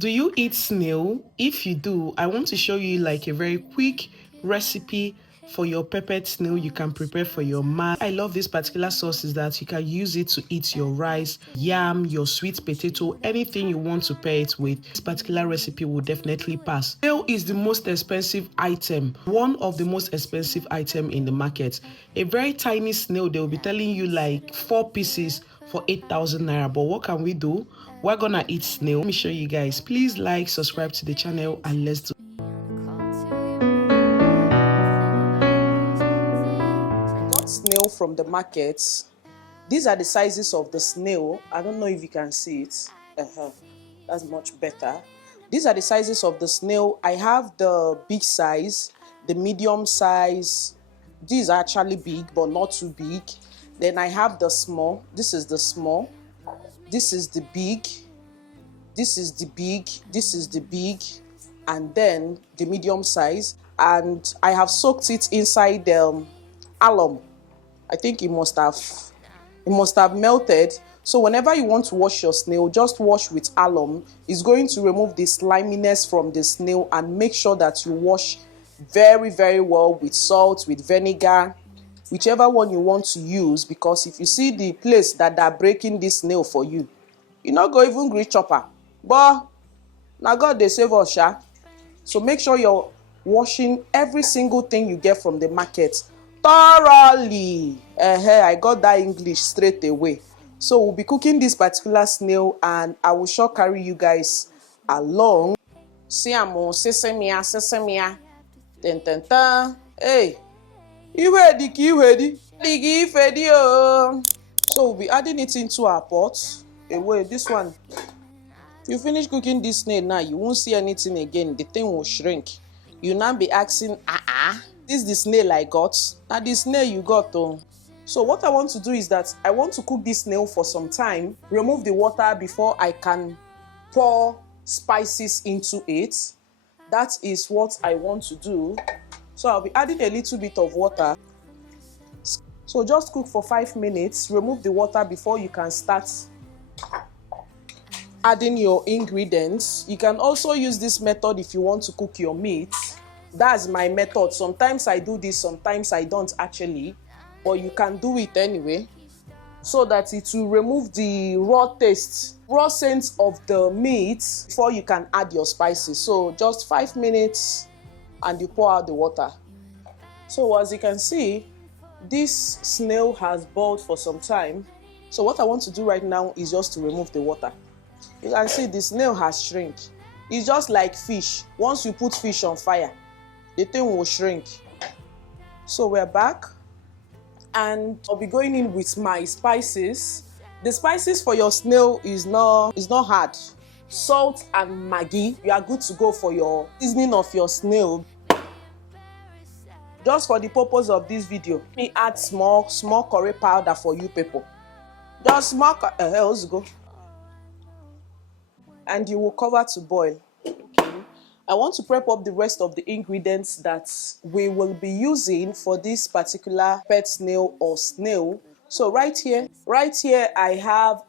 Do you eat snail? If you do, I want to show you like a very quick recipe for your peppered snail you can prepare for your man. I love this particular sauce is that you can use it to eat your rice, yam, your sweet potato, anything you want to pair it with. This particular recipe will definitely pass. Snail is the most expensive item, one of the most expensive item in the market. A very tiny snail, they will be telling you like 4 pieces for 8,000 naira. But what can we do? We're gonna eat snail. Let me show you guys. Please like, subscribe to the channel, and let's do. Got snail from the market. These are the sizes of the snail. I don't know if you can see it. That's much better. These are the sizes of the snail. I have the big size, the medium size. These are actually big, but not too big. Then I have the small. This is the small. This is the big. This is the big. This is the big. And then the medium size. And I have soaked it inside alum. I think it must have melted. So whenever you want to wash your snail, just wash with alum. It's going to remove the sliminess from the snail, and make sure that you wash very, very well with salt, with vinegar, whichever one you want to use, because if you see the place that they're breaking this snail for you, you not go even green chopper. But now God they save us, sha. So make sure you're washing every single thing you get from the market thoroughly. I got that English straight away. So we'll be cooking this particular snail, and I will sure carry you guys along. Siamo, sesemia. Ten. Hey, you ready? So we'll be adding it into our pot. Wait, this one. If you finish cooking this snail now, you won't see anything again. The thing will shrink. You now be asking, this is the snail I got. Now the snail you got though. So what I want to do is that I want to cook this snail for some time, remove the water before I can pour spices into it. That is what I want to do. So I'll be adding a little bit of water. So just cook for 5 minutes, remove the water before you can start adding your ingredients. You can also use this method if you want to cook your meat. That's my method. Sometimes I do this, sometimes I don't actually, but you can do it anyway, so that it will remove the raw taste, raw scent of the meat before you can add your spices. So just 5 minutes and you pour out the water. So as you can see, this snail has boiled for some time. So what I want to do right now is just to remove the water. You can see the snail has shrink. It's just like fish. Once you put fish on fire, the thing will shrink. So we're back, and I'll be going in with my spices. The spices for your snail is not hard. Salt and Maggi, you are good to go for your seasoning of your snail. Just for the purpose of this video, let me add small curry powder for you people. Just small, let's go. And you will cover to boil. Okay. I want to prep up the rest of the ingredients that we will be using for this particular pet snail or snail. So right here I have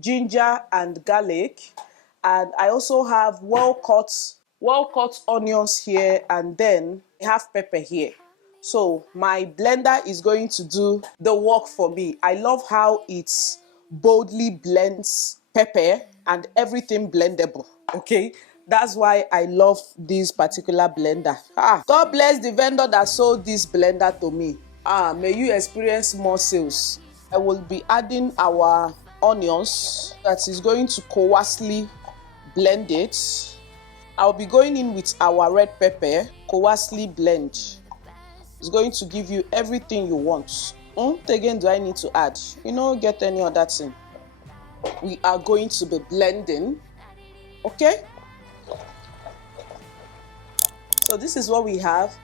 ginger and garlic, and I also have well cut onions here, and then I have pepper here. So my blender is going to do the work for me. I love how it boldly blends pepper and everything blendable. Okay, that's why I love this particular blender. God bless the vendor that sold this blender to me. May you experience more sales. I will be adding our onions that is going to coarsely blend it. I'll be going in with our red pepper, coarsely blend. It's going to give you everything you want. What again do I need to add? You know, get any other thing. We are going to be blending. Okay? So this is what we have.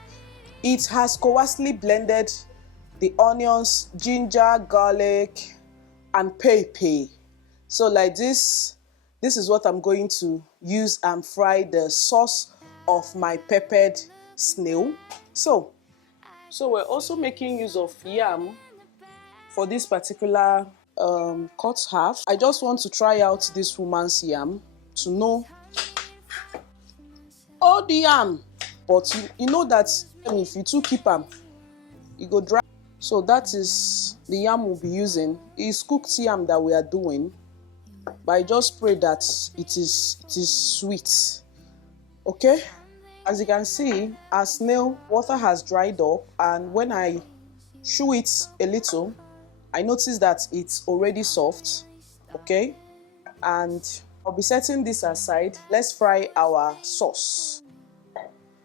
It has coarsely blended the onions, ginger, garlic, and pepper. So like this is what I'm going to use and fry the sauce of my peppered snail. So we're also making use of yam for this particular cut half. I just want to try out this woman's yam to know all the yam, but you know that if you too keep them, it go dry. So that is the yam we'll be using. It's cooked yam that we are doing, but I just pray that it is sweet. Okay, as you can see, our snail water has dried up, and when I chew it a little, I notice that it's already soft. Okay, and I'll be setting this aside. Let's fry our sauce.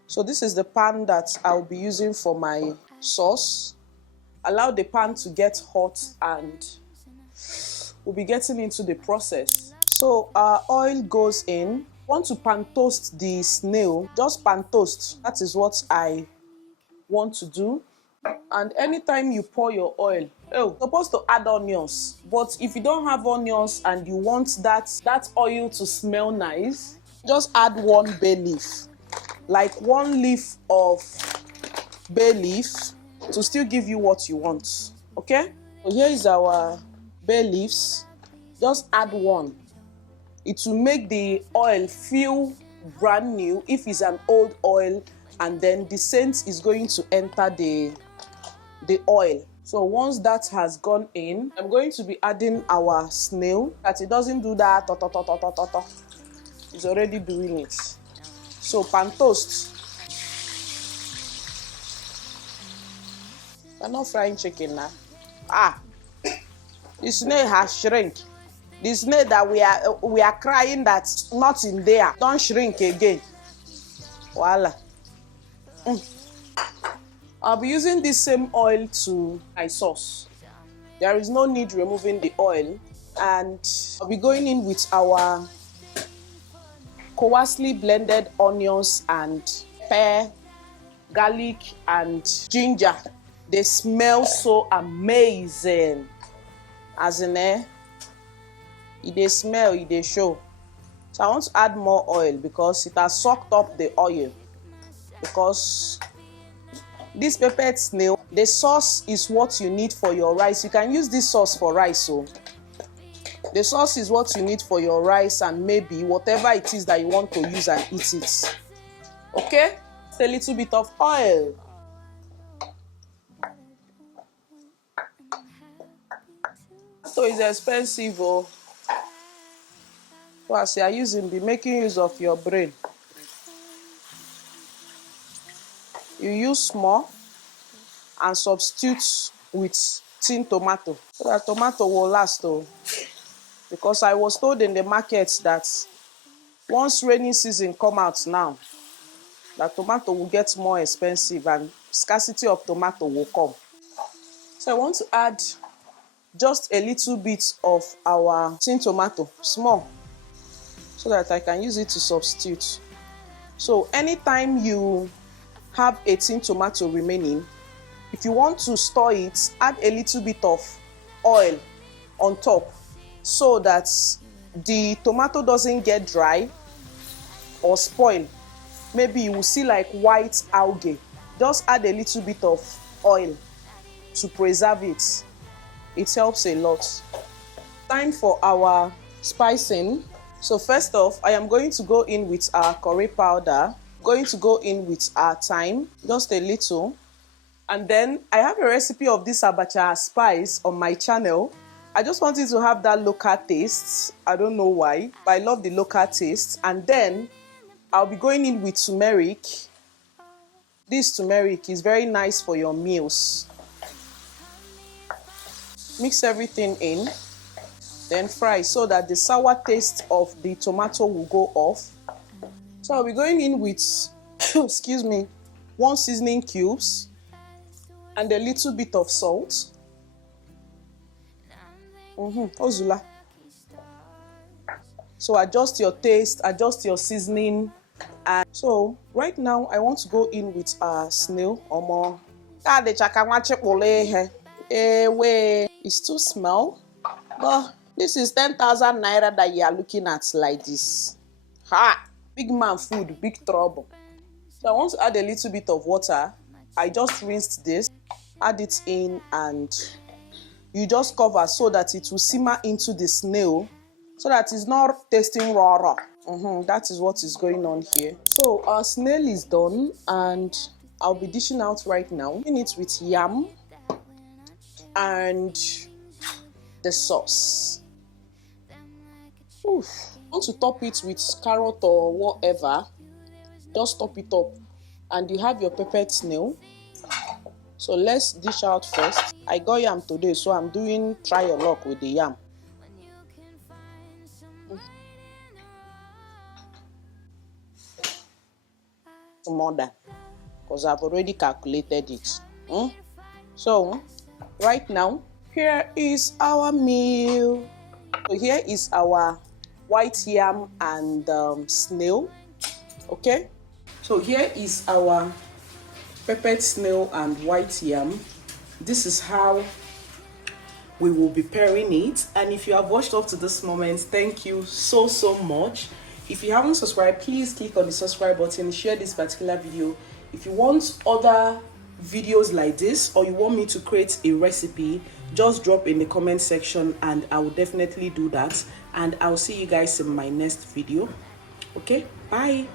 So this is the pan that I'll be using for my sauce. Allow the pan to get hot and we'll be getting into the process. So our oil goes in. Want to pan toast the snail, just pan toast. That is what I want to do. And anytime you pour your oil, you're supposed to add onions. But if you don't have onions and you want that oil to smell nice, just add 1 bay leaf. Like 1 leaf of bay leaf to still give you what you want. Okay? So here is our bay leaves. Just add 1. It will make the oil feel brand new if it's an old oil, and then the scent is going to enter the oil. So once that has gone in, I'm going to be adding our snail. That it doesn't do that. It's already doing it. So pan toast. We're not frying chicken now. The snail has shrink. The snail that we are crying that's not in there don't shrink again. Voila. I'll be using this same oil to my sauce. There is no need removing the oil, and I'll be going in with our coarsely blended onions and pear, garlic and ginger. They smell so amazing. As in they smell, they show. So I want to add more oil because it has soaked up the oil. Because this peppered snail, the sauce is what you need for your rice. You can use this sauce for rice. So the sauce is what you need for your rice and maybe whatever it is that you want to use and eat it. Okay? It's a little bit of oil. So it's expensive. So as you are using, be making use of your brain. You use small and substitute with tin tomato so that tomato will last. Because I was told in the market that once rainy season come out now, that tomato will get more expensive and scarcity of tomato will come. So I want to add just a little bit of our tin tomato, small, so that I can use it to substitute. So anytime you have a tin tomato remaining, if you want to store it, add a little bit of oil on top so that the tomato doesn't get dry or spoil. Maybe you will see like white algae. Just add a little bit of oil to preserve it. It helps a lot. Time for our spicing. So first off, I am going to go in with our curry powder. Going to go in with our thyme, just a little. And then I have a recipe of this abacha spice on my channel. I just wanted to have that local taste. I don't know why, but I love the local taste. And then I'll be going in with turmeric. This turmeric is very nice for your meals. Mix everything in, then fry so that the sour taste of the tomato will go off. So I'll be going in with, excuse me, 1 seasoning cubes and a little bit of salt. Ozula. So adjust your taste, adjust your seasoning. And so right now I want to go in with our snail or more. It's too small, but this is 10,000 naira that you are looking at like this. Big man food, big trouble. So I want to add a little bit of water. I just rinsed this, add it in, and you just cover so that it will simmer into the snail, so that it's not tasting raw. That is what is going on here. So our snail is done, and I'll be dishing out right now. In it with yam and the sauce. Oof. Want to top it with carrot or whatever, just top it up. And you have your peppered snail. So let's dish out first. I got yam today, so I'm doing try your luck with the yam. More than, because I've already calculated it. So right now, here is our meal. So here is our white yam and snail. Okay, so here is our peppered snail and white yam. This is how we will be pairing it. And if you have watched up to this moment, thank you so much. If you haven't subscribed, please click on the subscribe button, share this particular video. If you want other videos like this, or you want me to create a recipe, just drop in the comment section and I will definitely do that. And I'll see you guys in my next video. Okay, bye.